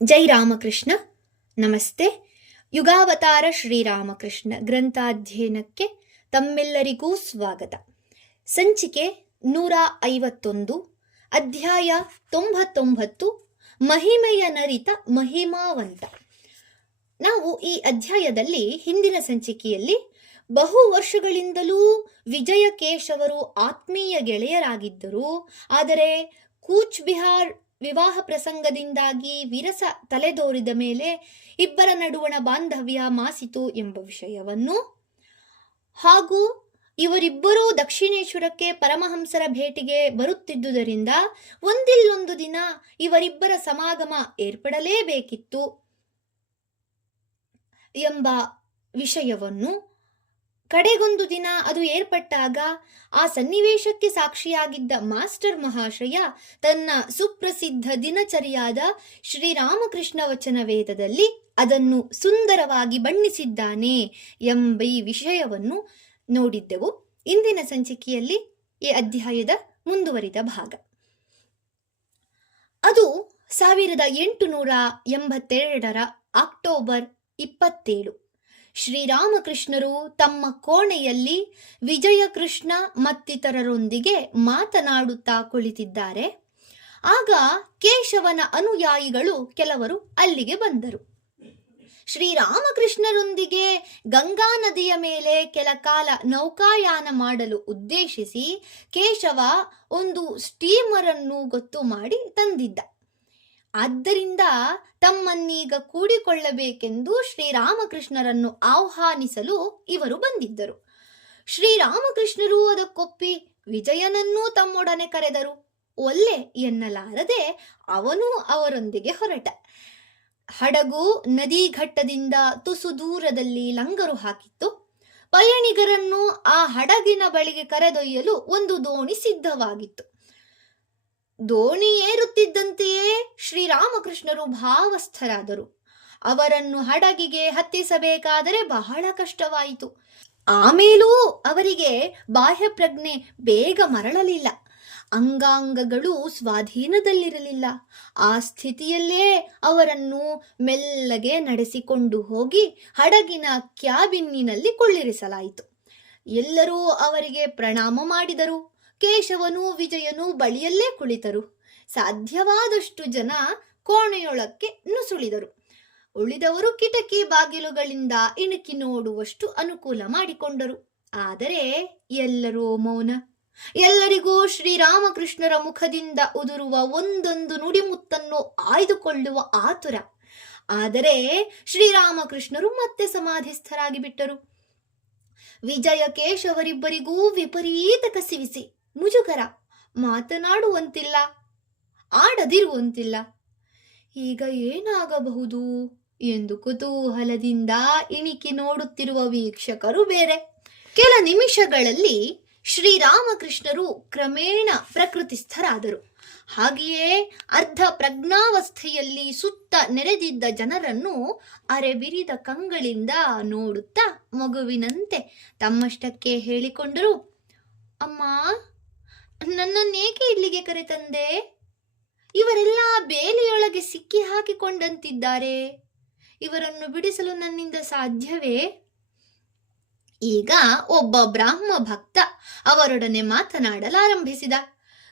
ಜೈ ರಾಮಕೃಷ್ಣ. ನಮಸ್ತೆ. ಯುಗಾವತಾರ ಶ್ರೀರಾಮಕೃಷ್ಣ ಗ್ರಂಥಾಧ್ಯಯನಕ್ಕೆ ತಮ್ಮೆಲ್ಲರಿಗೂ ಸ್ವಾಗತ. ಸಂಚಿಕೆ 151, ಅಧ್ಯಾಯ 99, ಮಹಿಮೆಯ ನರಿತ ಮಹಿಮಾವಂತ. ನಾವು ಈ ಅಧ್ಯಾಯದಲ್ಲಿ ಹಿಂದಿನ ಸಂಚಿಕೆಯಲ್ಲಿ ಬಹು ವರ್ಷಗಳಿಂದಲೂ ವಿಜಯ ಕೇಶವರು ಆತ್ಮೀಯ ಗೆಳೆಯರಾಗಿದ್ದರು. ಆದರೆ ಕೂಚ್ ಬಿಹಾರ್ ವಿವಾಹ ಪ್ರಸಂಗದಿಂದಾಗಿ ವಿರಸ ತಲೆದೋರಿದ ಮೇಲೆ ಇಬ್ಬರ ನಡುವಣ ಬಾಂಧವ್ಯ ಮಾಸಿತು ಎಂಬ ವಿಷಯವನ್ನು, ಹಾಗೂ ಇವರಿಬ್ಬರೂ ದಕ್ಷಿಣೇಶ್ವರಕ್ಕೆ ಪರಮಹಂಸರ ಭೇಟಿಗೆ ಬರುತ್ತಿದ್ದುದರಿಂದ ಒಂದಿಲ್ಲೊಂದು ದಿನ ಇವರಿಬ್ಬರ ಸಮಾಗಮ ಏರ್ಪಡಲೇಬೇಕಿತ್ತು ಎಂಬ ವಿಷಯವನ್ನು, ಕಡೆಗೊಂದು ದಿನ ಅದು ಏರ್ಪಟ್ಟಾಗ ಆ ಸನ್ನಿವೇಶಕ್ಕೆ ಸಾಕ್ಷಿಯಾಗಿದ್ದ ಮಾಸ್ಟರ್ ಮಹಾಶಯ ತನ್ನ ಸುಪ್ರಸಿದ್ಧ ದಿನಚರಿಯಾದ ಶ್ರೀರಾಮಕೃಷ್ಣ ವಚನ ವೇದದಲ್ಲಿ ಅದನ್ನು ಸುಂದರವಾಗಿ ಬಣ್ಣಿಸಿದ್ದಾನೆ ಎಂಬ ಈ ವಿಷಯವನ್ನು ನೋಡಿದ್ದೆವು. ಇಂದಿನ ಸಂಚಿಕೆಯಲ್ಲಿ ಈ ಅಧ್ಯಾಯದ ಮುಂದುವರಿದ ಭಾಗ. ಅದು 1882 ಅಕ್ಟೋಬರ್ 27. ಶ್ರೀರಾಮಕೃಷ್ಣರು ತಮ್ಮ ಕೋಣೆಯಲ್ಲಿ ವಿಜಯಕೃಷ್ಣ ಮತ್ತಿತರರೊಂದಿಗೆ ಮಾತನಾಡುತ್ತಾ ಕುಳಿತಿದ್ದಾರೆ. ಆಗ ಕೇಶವನ ಅನುಯಾಯಿಗಳು ಕೆಲವರು ಅಲ್ಲಿಗೆ ಬಂದರು. ಶ್ರೀರಾಮಕೃಷ್ಣರೊಂದಿಗೆ ಗಂಗಾ ನದಿಯ ಮೇಲೆ ಕೆಲ ಕಾಲ ನೌಕಾಯಾನ ಮಾಡಲು ಉದ್ದೇಶಿಸಿ ಕೇಶವ ಒಂದು ಸ್ಟೀಮರನ್ನು ಗೊತ್ತು ಮಾಡಿ ತಂದಿದ್ದ. ಆದ್ದರಿಂದ ತಮ್ಮನ್ನೀಗ ಕೂಡಿಕೊಳ್ಳಬೇಕೆಂದು ಶ್ರೀರಾಮಕೃಷ್ಣರನ್ನು ಆಹ್ವಾನಿಸಲು ಇವರು ಬಂದಿದ್ದರು. ಶ್ರೀರಾಮಕೃಷ್ಣರು ಅದಕ್ಕೊಪ್ಪಿ ವಿಜಯನನ್ನೂ ತಮ್ಮೊಡನೆ ಕರೆದರು. ಒಲ್ಲೆ ಎನ್ನಲಾರದೆ ಅವನೂ ಅವರೊಂದಿಗೆ ಹೊರಟ. ಹಡಗು ನದಿ ಘಟ್ಟದಿಂದ ತುಸು ದೂರದಲ್ಲಿ ಲಂಗರು ಹಾಕಿತ್ತು. ಪಯಣಿಗರನ್ನು ಆ ಹಡಗಿನ ಬಳಿಗೆ ಕರೆದೊಯ್ಯಲು ಒಂದು ದೋಣಿ ಸಿದ್ಧವಾಗಿತ್ತು. ದೋಣಿ ಏರುತ್ತಿದ್ದಂತೆಯೇ ಶ್ರೀರಾಮಕೃಷ್ಣರು ಭಾವಸ್ಥರಾದರು. ಅವರನ್ನು ಹಡಗಿಗೆ ಹತ್ತಿಸಬೇಕಾದರೆ ಬಹಳ ಕಷ್ಟವಾಯಿತು. ಆಮೇಲೂ ಅವರಿಗೆ ಬಾಹ್ಯ ಪ್ರಜ್ಞೆ ಬೇಗ ಮರಳಲಿಲ್ಲ. ಅಂಗಾಂಗಗಳು ಸ್ವಾಧೀನದಲ್ಲಿರಲಿಲ್ಲ. ಆ ಸ್ಥಿತಿಯಲ್ಲೇ ಅವರನ್ನು ಮೆಲ್ಲಗೆ ನಡೆಸಿಕೊಂಡು ಹೋಗಿ ಹಡಗಿನ ಕ್ಯಾಬಿನ್ನಿನಲ್ಲಿ ಕೊಳ್ಳಿರಿಸಲಾಯಿತು. ಎಲ್ಲರೂ ಅವರಿಗೆ ಪ್ರಣಾಮ ಮಾಡಿದರು. ಕೇಶವನು ವಿಜಯನು ಬಳಿಯಲ್ಲೇ ಕುಳಿತರು. ಸಾಧ್ಯವಾದಷ್ಟು ಜನ ಕೋಣೆಯೊಳಕ್ಕೆ ನುಸುಳಿದರು. ಉಳಿದವರು ಕಿಟಕಿ ಬಾಗಿಲುಗಳಿಂದ ಇಣುಕಿ ನೋಡುವಷ್ಟು ಅನುಕೂಲ ಮಾಡಿಕೊಂಡರು. ಆದರೆ ಎಲ್ಲರೂ ಮೌನ. ಎಲ್ಲರಿಗೂ ಶ್ರೀರಾಮಕೃಷ್ಣರ ಮುಖದಿಂದ ಉದುರುವ ಒಂದೊಂದು ನುಡಿಮುತ್ತನ್ನು ಆಯ್ದುಕೊಳ್ಳುವ ಆತುರ. ಆದರೆ ಶ್ರೀರಾಮಕೃಷ್ಣರು ಮತ್ತೆ ಸಮಾಧಿಸ್ಥರಾಗಿ ಬಿಟ್ಟರು. ವಿಜಯ ಕೇಶವರಿಬ್ಬರಿಗೂ ವಿಪರೀತ ಕಸಿವಿಸಿ, ಮುಜುಗರ, ಮಾತನಾಡುವಂತಿಲ್ಲ, ಆಡದಿರುವಂತಿಲ್ಲ. ಈಗ ಏನಾಗಬಹುದು ಎಂದು ಕುತೂಹಲದಿಂದ ಇಣಿಕಿ ನೋಡುತ್ತಿರುವ ವೀಕ್ಷಕರು ಬೇರೆ. ಕೆಲ ನಿಮಿಷಗಳಲ್ಲಿ ಶ್ರೀರಾಮಕೃಷ್ಣರು ಕ್ರಮೇಣ ಪ್ರಕೃತಿಸ್ಥರಾದರು. ಹಾಗೆಯೇ ಅರ್ಧ ಪ್ರಜ್ಞಾವಸ್ಥೆಯಲ್ಲಿ ಸುತ್ತ ನೆರೆದಿದ್ದ ಜನರನ್ನು ಅರೆಬಿರಿದ ಕಂಗಳಿಂದ ನೋಡುತ್ತಾ ಮಗುವಿನಂತೆ ತಮ್ಮಷ್ಟಕ್ಕೆ ಹೇಳಿಕೊಂಡರು, ಅಮ್ಮ, ನನ್ನನ್ನೇಕೆ ಇಲ್ಲಿಗೆ ಕರೆತಂದೆ? ಇವರೆಲ್ಲ ಬೇಲಿಯೊಳಗೆ ಸಿಕ್ಕಿ ಹಾಕಿಕೊಂಡಂತಿದ್ದಾರೆ. ಇವರನ್ನು ಬಿಡಿಸಲು ನನ್ನಿಂದ ಸಾಧ್ಯವೇ? ಈಗ ಒಬ್ಬ ಬ್ರಾಹ್ಮ ಭಕ್ತ ಅವರೊಡನೆ ಮಾತನಾಡಲಾರಂಭಿಸಿದ.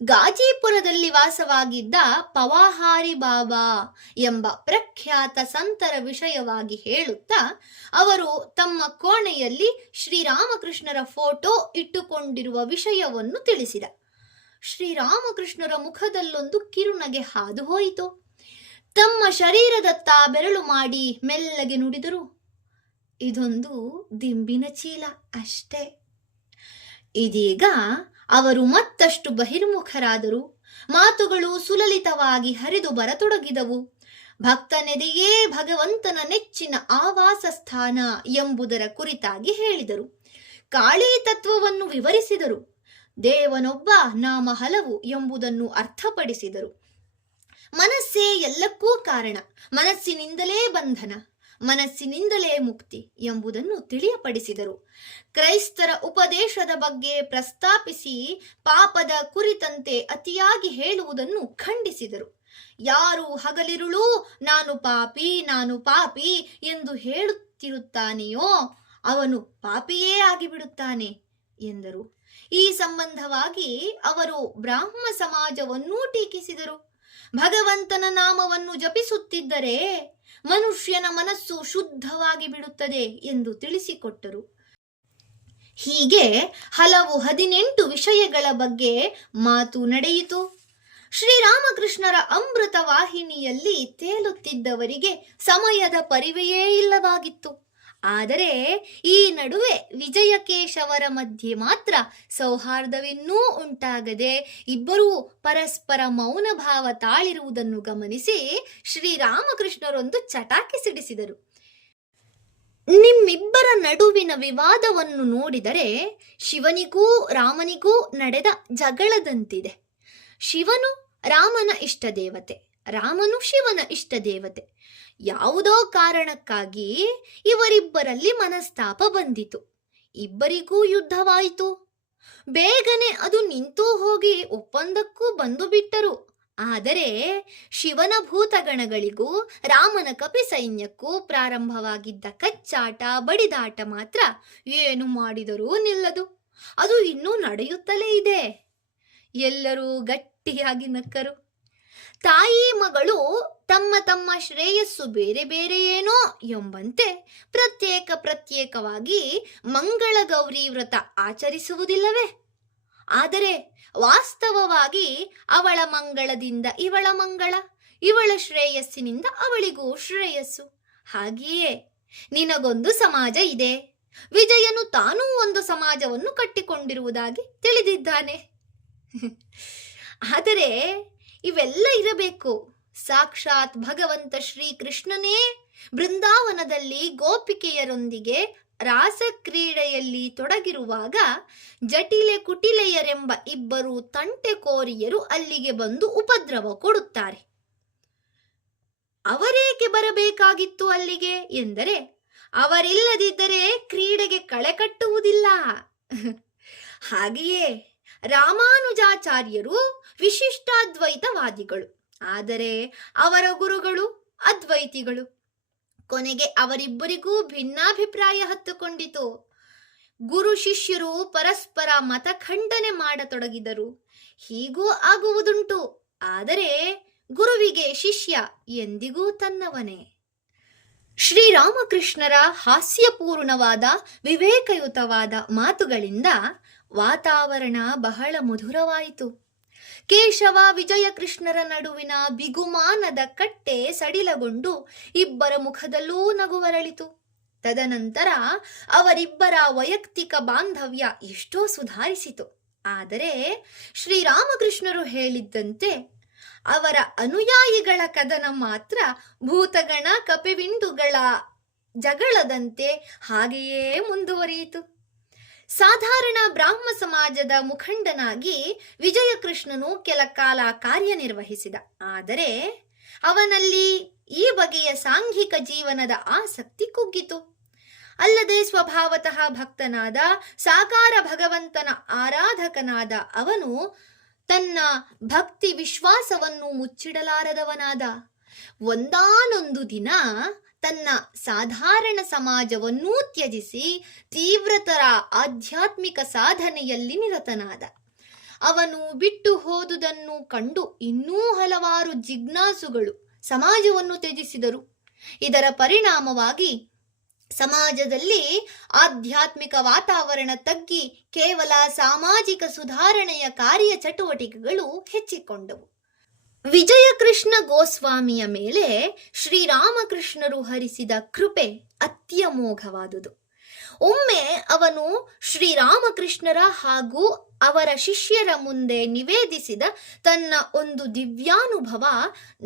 ಗಾಜಿಪುರದಲ್ಲಿ ವಾಸವಾಗಿದ್ದ ಪವಾಹಾರಿ ಬಾಬಾ ಎಂಬ ಪ್ರಖ್ಯಾತ ಸಂತರ ವಿಷಯವಾಗಿ ಹೇಳುತ್ತಾ ಅವರು ತಮ್ಮ ಕೋಣೆಯಲ್ಲಿ ಶ್ರೀರಾಮಕೃಷ್ಣರ ಫೋಟೋ ಇಟ್ಟುಕೊಂಡಿರುವ ವಿಷಯವನ್ನು ತಿಳಿಸಿದ. ಶ್ರೀರಾಮಕೃಷ್ಣರ ಮುಖದಲ್ಲೊಂದು ಕಿರುನಗೆ ಹಾದು ಹೋಯಿತು. ತಮ್ಮ ಶರೀರದತ್ತ ಬೆರಳು ಮಾಡಿ ಮೆಲ್ಲಗೆ ನುಡಿದರು, ಇದೊಂದು ದಿಂಬಿನ ಚೀಲ ಅಷ್ಟೇ. ಇದೀಗ ಅವರು ಮತ್ತಷ್ಟು ಬಹಿರ್ಮುಖರಾದರು. ಮಾತುಗಳು ಸುಲಲಿತವಾಗಿ ಹರಿದು ಬರತೊಡಗಿದವು. ಭಕ್ತನೆದೆಯೇ ಭಗವಂತನ ನೆಚ್ಚಿನ ಆವಾಸ ಸ್ಥಾನ ಎಂಬುದರ ಕುರಿತಾಗಿ ಹೇಳಿದರು. ಕಾಳಿ ತತ್ವವನ್ನು ವಿವರಿಸಿದರು. ದೇವನೊಬ್ಬ, ನಾಮ ಹಲವು ಎಂಬುದನ್ನು ಅರ್ಥಪಡಿಸಿದರು. ಮನಸ್ಸೇ ಎಲ್ಲಕ್ಕೂ ಕಾರಣ, ಮನಸ್ಸಿನಿಂದಲೇ ಬಂಧನ, ಮನಸ್ಸಿನಿಂದಲೇ ಮುಕ್ತಿ ಎಂಬುದನ್ನು ತಿಳಿಯಪಡಿಸಿದರು. ಕ್ರೈಸ್ತರ ಉಪದೇಶದ ಬಗ್ಗೆ ಪ್ರಸ್ತಾಪಿಸಿ ಪಾಪದ ಕುರಿತಂತೆ ಅತಿಯಾಗಿ ಹೇಳುವುದನ್ನು ಖಂಡಿಸಿದರು. ಯಾರು ಹಗಲಿರುಳು ನಾನು ಪಾಪಿ ನಾನು ಪಾಪಿ ಎಂದು ಹೇಳುತ್ತಿರುತ್ತಾನೆಯೋ ಅವನು ಪಾಪಿಯೇ ಆಗಿಬಿಡುತ್ತಾನೆ ಎಂದರು. ಈ ಸಂಬಂಧವಾಗಿ ಅವರು ಬ್ರಾಹ್ಮ ಸಮಾಜವನ್ನೂ ಟೀಕಿಸಿದರು. ಭಗವಂತನ ನಾಮವನ್ನು ಜಪಿಸುತ್ತಿದ್ದರೆ ಮನುಷ್ಯನ ಮನಸ್ಸು ಶುದ್ಧವಾಗಿ ಬಿಡುತ್ತದೆ ಎಂದು ತಿಳಿಸಿಕೊಟ್ಟರು. ಹೀಗೆ ಹಲವು 18 ವಿಷಯಗಳ ಬಗ್ಗೆ ಮಾತು ನಡೆಯಿತು. ಶ್ರೀರಾಮಕೃಷ್ಣರ ಅಮೃತ ವಾಹಿನಿಯಲ್ಲಿ ತೇಲುತ್ತಿದ್ದವರಿಗೆ ಸಮಯದ ಪರಿವೆಯೇ ಇಲ್ಲವಾಗಿತ್ತು. ಆದರೆ ಈ ನಡುವೆ ವಿಜಯಕೇಶವರ ಮಧ್ಯೆ ಮಾತ್ರ ಸೌಹಾರ್ದವಿನ್ನೂ ಉಂಟಾಗದೆ ಇಬ್ಬರೂ ಪರಸ್ಪರ ಮೌನ ಭಾವ ತಾಳಿರುವುದನ್ನು ಗಮನಿಸಿ ಶ್ರೀರಾಮಕೃಷ್ಣರೊಂದು ಚಟಾಕಿ ಸಿಡಿಸಿದರು. ನಿಮ್ಮಿಬ್ಬರ ನಡುವಿನ ವಿವಾದವನ್ನು ನೋಡಿದರೆ ಶಿವನಿಗೂ ರಾಮನಿಗೂ ನಡೆದ ಜಗಳದಂತಿದೆ. ಶಿವನು ರಾಮನ ಇಷ್ಟ ದೇವತೆ, ರಾಮನು ಶಿವನ ಇಷ್ಟ ದೇವತೆ. ಯಾವುದೋ ಕಾರಣಕ್ಕಾಗಿ ಇವರಿಬ್ಬರಲ್ಲಿ ಮನಸ್ತಾಪ ಬಂದಿತು. ಇಬ್ಬರಿಗೂ ಯುದ್ಧವಾಯಿತು. ಬೇಗನೆ ಅದು ನಿಂತು ಹೋಗಿ ಒಪ್ಪಂದಕ್ಕೂ ಬಂದು ಬಿಟ್ಟರು. ಆದರೆ ಶಿವನ ಭೂತಗಣಗಳಿಗೂ ರಾಮನ ಕಪಿ ಸೈನ್ಯಕ್ಕೂ ಪ್ರಾರಂಭವಾಗಿದ್ದ ಕಚ್ಚಾಟ ಬಡಿದಾಟ ಮಾತ್ರ ಏನು ಮಾಡಿದರೂ ನಿಲ್ಲದು. ಅದು ಇನ್ನೂ ನಡೆಯುತ್ತಲೇ ಇದೆ. ಎಲ್ಲರೂ ಗಟ್ಟಿಯಾಗಿ ನಕ್ಕರು. ತಾಯಿ ಮಗಳು ತಮ್ಮ ತಮ್ಮ ಶ್ರೇಯಸ್ಸು ಬೇರೆ ಬೇರೆಯೇನೋ ಎಂಬಂತೆ ಪ್ರತ್ಯೇಕವಾಗಿ ಮಂಗಳ ಗೌರಿ ವ್ರತ ಆಚರಿಸುವುದಿಲ್ಲವೇ? ಆದರೆ ವಾಸ್ತವವಾಗಿ ಅವಳ ಮಂಗಳದಿಂದ ಇವಳ ಮಂಗಳ, ಇವಳ ಶ್ರೇಯಸ್ಸಿನಿಂದ ಅವಳಿಗೂ ಶ್ರೇಯಸ್ಸು. ಹಾಗೆಯೇ ನಿನಗೊಂದು ಸಮಾಜ ಇದೆ, ವಿಜಯನು ತಾನೂ ಒಂದು ಸಮಾಜವನ್ನು ಕಟ್ಟಿಕೊಂಡಿರುವುದಾಗಿ ತಿಳಿದಿದ್ದಾನೆ. ಆದರೆ ಇವೆಲ್ಲ ಇರಬೇಕು. ಸಾಕ್ಷಾತ್ ಭಗವಂತ ಶ್ರೀಕೃಷ್ಣನೇ ಬೃಂದಾವನದಲ್ಲಿ ಗೋಪಿಕೆಯರೊಂದಿಗೆ ರಾಸಕ್ರೀಡೆಯಲ್ಲಿ ತೊಡಗಿರುವಾಗ ಜಟಿಲೆ ಕುಟಿಲೆಯರೆಂಬ ಇಬ್ಬರು ತಂಟೆಕೋರಿಯರು ಅಲ್ಲಿಗೆ ಬಂದು ಉಪದ್ರವ ಕೊಡುತ್ತಾರೆ. ಅವರೇಕೆ ಬರಬೇಕಾಗಿತ್ತು ಅಲ್ಲಿಗೆ ಎಂದರೆ, ಅವರಿಲ್ಲದಿದ್ದರೆ ಕ್ರೀಡೆಗೆ ಕಳೆ ಕಟ್ಟುವುದಿಲ್ಲ. ಹಾಗೆಯೇ ರಾಮಾನುಜಾಚಾರ್ಯರು ವಿಶಿಷ್ಟಾದ್ವೈತವಾದಿಗಳು, ಆದರೆ ಅವರ ಗುರುಗಳು ಅದ್ವೈತಿಗಳು. ಕೊನೆಗೆ ಅವರಿಬ್ಬರಿಗೂ ಭಿನ್ನಾಭಿಪ್ರಾಯ ಹತ್ತುಕೊಂಡಿತು. ಗುರು ಶಿಷ್ಯರು ಪರಸ್ಪರ ಮತಖಂಡನೆ ಮಾಡತೊಡಗಿದರು. ಹೀಗೂ ಆಗುವುದುಂಟು. ಆದರೆ ಗುರುವಿಗೆ ಶಿಷ್ಯ ಎಂದಿಗೂ ತನ್ನವನೇ. ಶ್ರೀರಾಮಕೃಷ್ಣರ ಹಾಸ್ಯಪೂರ್ಣವಾದ ವಿವೇಕಯುತವಾದ ಮಾತುಗಳಿಂದ ವಾತಾವರಣ ಬಹಳ ಮಧುರವಾಯಿತು. ಕೇಶವ ವಿಜಯಕೃಷ್ಣರ ನಡುವಿನ ಬಿಗುಮಾನದ ಕಟ್ಟೆ ಸಡಿಲಗೊಂಡು ಇಬ್ಬರ ಮುಖದಲ್ಲೂ ನಗುವರಳಿತು. ತದನಂತರ ಅವರಿಬ್ಬರ ವೈಯಕ್ತಿಕ ಬಾಂಧವ್ಯ ಎಷ್ಟೋ ಸುಧಾರಿಸಿತು. ಆದರೆ ಶ್ರೀರಾಮಕೃಷ್ಣರು ಹೇಳಿದ್ದಂತೆ ಅವರ ಅನುಯಾಯಿಗಳ ಕದನ ಮಾತ್ರ ಭೂತಗಣ ಕಪಿವಿಂಡುಗಳ ಜಗಳದಂತೆ ಹಾಗೆಯೇ ಮುಂದುವರಿಯಿತು. ಸಾಧಾರಣ ಬ್ರಾಹ್ಮ ಸಮಾಜದ ಮುಖಂಡನಾಗಿ ವಿಜಯಕೃಷ್ಣನು ಕೆಲ ಕಾಲ ಕಾರ್ಯನಿರ್ವಹಿಸಿದ. ಆದರೆ ಅವನಲ್ಲಿ ಈ ಬಗೆಯ ಸಾಂಘಿಕ ಜೀವನದ ಆಸಕ್ತಿ ಕುಗ್ಗಿತು. ಅಲ್ಲದೆ ಸ್ವಭಾವತಃ ಭಕ್ತನಾದ ಸಾಕಾರ ಭಗವಂತನ ಆರಾಧಕನಾದ ಅವನು ತನ್ನ ಭಕ್ತಿ ವಿಶ್ವಾಸವನ್ನು ಮುಚ್ಚಿಡಲಾರದವನಾದ. ಒಂದಾನೊಂದು ದಿನ ತನ್ನ ಸಾಧಾರಣ ಸಮಾಜವನ್ನೂ ತ್ಯಜಿಸಿ ತೀವ್ರತರ ಆಧ್ಯಾತ್ಮಿಕ ಸಾಧನೆಯಲ್ಲಿ ನಿರತನಾದ. ಅವನು ಬಿಟ್ಟು ಹೋದುದನ್ನು ಕಂಡು ಇನ್ನೂ ಹಲವಾರು ಜಿಜ್ಞಾಸುಗಳು ಸಮಾಜವನ್ನು ತ್ಯಜಿಸಿದರು. ಇದರ ಪರಿಣಾಮವಾಗಿ ಸಮಾಜದಲ್ಲಿ ಆಧ್ಯಾತ್ಮಿಕ ವಾತಾವರಣ ತಗ್ಗಿ ಕೇವಲ ಸಾಮಾಜಿಕ ಸುಧಾರಣೆಯ ಕಾರ್ಯಚಟುವಟಿಕೆಗಳು ಹೆಚ್ಚಿಕೊಂಡವು. ವಿಜಯಕೃಷ್ಣ ಗೋಸ್ವಾಮಿಯ ಮೇಲೆ ಶ್ರೀರಾಮಕೃಷ್ಣರು ಹರಿಸಿದ ಕೃಪೆ ಅತ್ಯಮೋಘವಾದುದು. ಒಮ್ಮೆ ಅವನು ಶ್ರೀರಾಮಕೃಷ್ಣರ ಹಾಗೂ ಅವರ ಶಿಷ್ಯರ ಮುಂದೆ ನಿವೇದಿಸಿದ ತನ್ನ ಒಂದು ದಿವ್ಯಾನುಭವ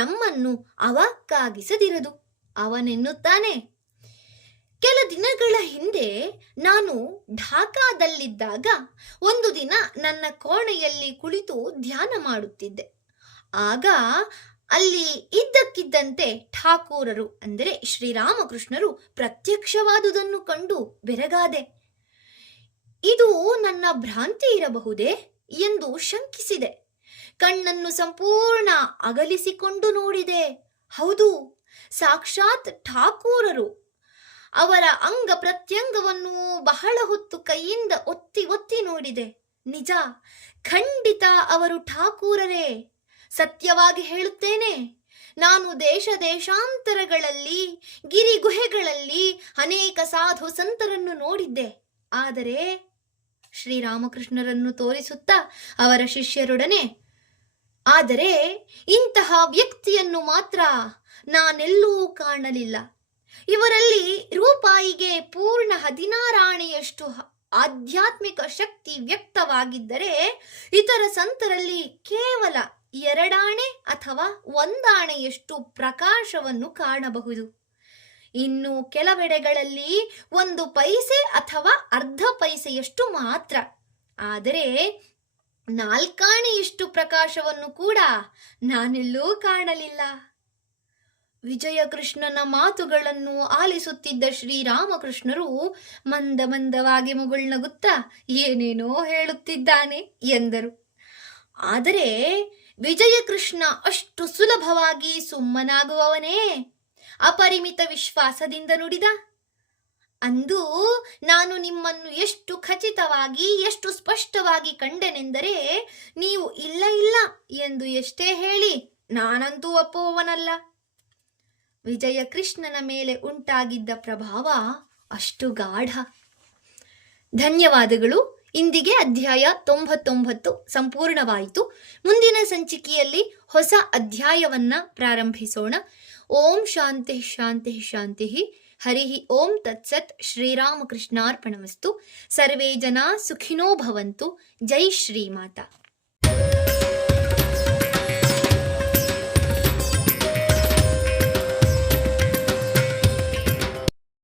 ನಮ್ಮನ್ನು ಅವಾಕ್ಕಾಗಿಸದಿರದು. ಅವನೆನ್ನುತ್ತಾನೆ, ಕೆಲ ದಿನಗಳ ಹಿಂದೆ ನಾನು ಢಾಕಾದಲ್ಲಿದ್ದಾಗ ಒಂದು ದಿನ ನನ್ನ ಕೋಣೆಯಲ್ಲಿ ಕುಳಿತು ಧ್ಯಾನ ಮಾಡುತ್ತಿದ್ದೆ. ಆಗ ಅಲ್ಲಿ ಇದ್ದಕ್ಕಿದ್ದಂತೆ ಠಾಕೂರರು ಅಂದರೆ ಶ್ರೀರಾಮಕೃಷ್ಣರು ಪ್ರತ್ಯಕ್ಷವಾದುದನ್ನು ಕಂಡು ಬೆರಗಾದೆ. ಇದು ನನ್ನ ಭ್ರಾಂತಿ ಇರಬಹುದೇ ಎಂದು ಶಂಕಿಸಿದೆ. ಕಣ್ಣನ್ನು ಸಂಪೂರ್ಣ ಅಗಲಿಸಿಕೊಂಡು ನೋಡಿದೆ. ಹೌದು, ಸಾಕ್ಷಾತ್ ಠಾಕೂರರು. ಅವರ ಅಂಗ ಪ್ರತ್ಯಂಗವನ್ನು ಬಹಳ ಹೊತ್ತು ಕೈಯಿಂದ ಒತ್ತಿ ಒತ್ತಿ ನೋಡಿದೆ. ನಿಜ, ಖಂಡಿತ ಅವರು ಠಾಕೂರರೇ. ಸತ್ಯವಾಗಿ ಹೇಳುತ್ತೇನೆ, ನಾನು ದೇಶ ದೇಶಾಂತರಗಳಲ್ಲಿ, ಗಿರಿ ಗುಹೆಗಳಲ್ಲಿ ಅನೇಕ ಸಾಧು ಸಂತರನ್ನು ನೋಡಿದ್ದೆ. ಆದರೆ ಶ್ರೀರಾಮಕೃಷ್ಣರನ್ನು ತೋರಿಸುತ್ತಾ ಅವರ ಶಿಷ್ಯರೊಡನೆ, ಆದರೆ ಇಂತಹ ವ್ಯಕ್ತಿಯನ್ನು ಮಾತ್ರ ನಾನೆಲ್ಲೂ ಕಾಣಲಿಲ್ಲ. ಇವರಲ್ಲಿ ರೂಪಾಯಿಗೆ ಪೂರ್ಣ 16 ಆಣೆಯಷ್ಟು ಆಧ್ಯಾತ್ಮಿಕ ಶಕ್ತಿ ವ್ಯಕ್ತವಾಗಿದ್ದರೆ, ಇತರ ಸಂತರಲ್ಲಿ ಕೇವಲ 2 ಆಣೆ ಅಥವಾ 1 ಆಣೆಯಷ್ಟು ಪ್ರಕಾಶವನ್ನು ಕಾಣಬಹುದು. ಇನ್ನು ಕೆಲವೆಡೆಗಳಲ್ಲಿ 1 ಪೈಸೆ ಅಥವಾ ಅರ್ಧ ಪೈಸೆಯಷ್ಟು ಮಾತ್ರ. ಆದರೆ 4 ಆಣೆಯಷ್ಟು ಪ್ರಕಾಶವನ್ನು ಕೂಡ ನಾನೆಲ್ಲೂ ಕಾಣಲಿಲ್ಲ. ವಿಜಯಕೃಷ್ಣನ ಮಾತುಗಳನ್ನು ಆಲಿಸುತ್ತಿದ್ದ ಶ್ರೀರಾಮಕೃಷ್ಣರು ಮಂದ ಮಂದವಾಗಿ ಮುಗುಳ್ನಗುತ್ತಾ ಏನೇನೋ ಹೇಳುತ್ತಿದ್ದಾನೆ ಎಂದರು. ಆದರೆ ವಿಜಯಕೃಷ್ಣ ಅಷ್ಟು ಸುಲಭವಾಗಿ ಸುಮ್ಮನಾಗುವವನೇ? ಅಪರಿಮಿತ ವಿಶ್ವಾಸದಿಂದ ನುಡಿದ, ಅಂದು ನಾನು ನಿಮ್ಮನ್ನು ಎಷ್ಟು ಖಚಿತವಾಗಿ, ಎಷ್ಟು ಸ್ಪಷ್ಟವಾಗಿ ಕಂಡೆನೆಂದರೆ, ನೀವು ಇಲ್ಲ ಇಲ್ಲ ಎಂದು ಎಷ್ಟೇ ಹೇಳಿ ನಾನಂತೂ ಒಪ್ಪುವವನಲ್ಲ. ವಿಜಯಕೃಷ್ಣನ ಮೇಲೆ ಉಂಟಾಗಿದ್ದ ಪ್ರಭಾವ ಅಷ್ಟು ಗಾಢ. ಧನ್ಯವಾದಗಳು. ಇಂದಿಗೆ ಅಧ್ಯಾಯ 99 ಸಂಪೂರ್ಣವಾಯಿತು. ಮುಂದಿನ ಸಂಚಿಕೆಯಲ್ಲಿ ಹೊಸ ಅಧ್ಯಾಯವನ್ನ ಪ್ರಾರಂಭಿಸೋಣ. ಓಂ ಶಾಂತಿ ಶಾಂತಿ ಶಾಂತಿ. ಹರಿ ಓಂ ತತ್ಸತ್. ಶ್ರೀರಾಮಕೃಷ್ಣಾರ್ಪಣಮಸ್ತು. ಸರ್ವೇ ಜನ ಸುಖಿನೋ ಭವಂತು. ಜೈ ಶ್ರೀಮಾತಾ.